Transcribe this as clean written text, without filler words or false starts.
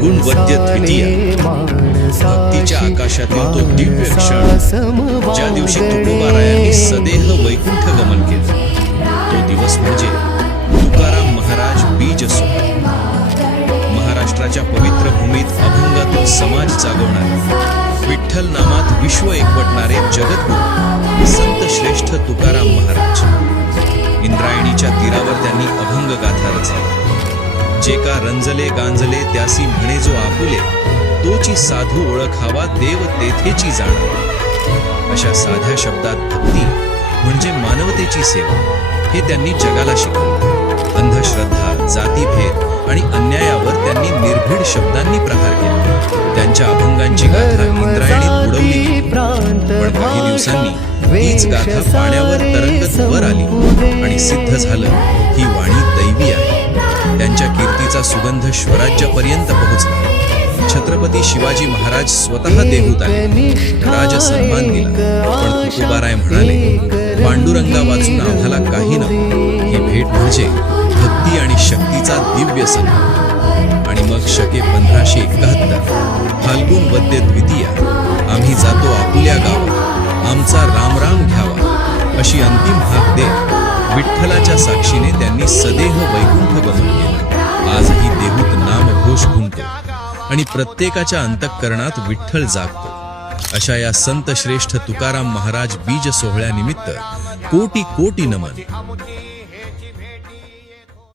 फाल्गुन वद्य द्वितीया, भक्तीच्या आकाशातील तो दिव्य क्षण ज्या दिवशी तुकोबारायांनी सदेह वैकुंठ गमन केलं, तो दिवस म्हणजे तुकाराम महाराज बीज सोहळा. महाराष्ट्राच्या पवित्र भूमीत अभंगातून समाज जागवणारे, विठ्ठल नामात विश्व एकवटणारे जगद्गुरू संत श्रेष्ठ तुकाराम महाराज. इंद्रायणीच्या तीरावर त्यांनी अभंग गाथा रचली. जे का रंजले गांजले त्यासी म्हणे जो आपुले, तोची साधू ओळखावा देव तेथेची जाणा. अशा साध्या शब्दात भक्ती म्हणजे मानवतेची सेवा हे त्यांनी जगाला शिकवलं. अंधश्रद्धा, जातीभेद आणि अन्यायावर त्यांनी निर्भीड शब्दांनी प्रहार केला. त्यांच्या अभंगांची गाथा इंद्रायणीत बुडवली गेली, पण काही दिवसांनी हीच गाथा पाण्यावर तरंगत वर आली आणि सिद्ध झालं ही वाणी दैवी आहे. त्यांच्या कीर्तीचा सुगंध स्वराज्यापर्यंत पोहोचला. छत्रपती शिवाजी महाराज स्वतः देहूत आले, राज सन्मान दिला. पण तुकोबाराय म्हणाले, पांडुरंगा वाचून आम्हाला काही नको. ही भेट म्हणजे भक्ती आणि शक्तीचा दिव्य संगम. आणि मग शके 1571 फाल्गुन वद्य द्वितीया, आम्ही जातो आपुल्या गावा, आमचा रामराम घ्यावा, अशी अंतिम हाक देत विठ्ठलाच्या साक्षीने त्यांनी सदेह वैकुंठ गमन केलं. आजही देहूत नामघोष घुमतो आणि प्रत्येकाच्या अंतःकरणात विठ्ठल जागतो. अशा या संत श्रेष्ठ तुकाराम महाराज बीज सोहळ्यानिमित्त कोटी कोटी नमन.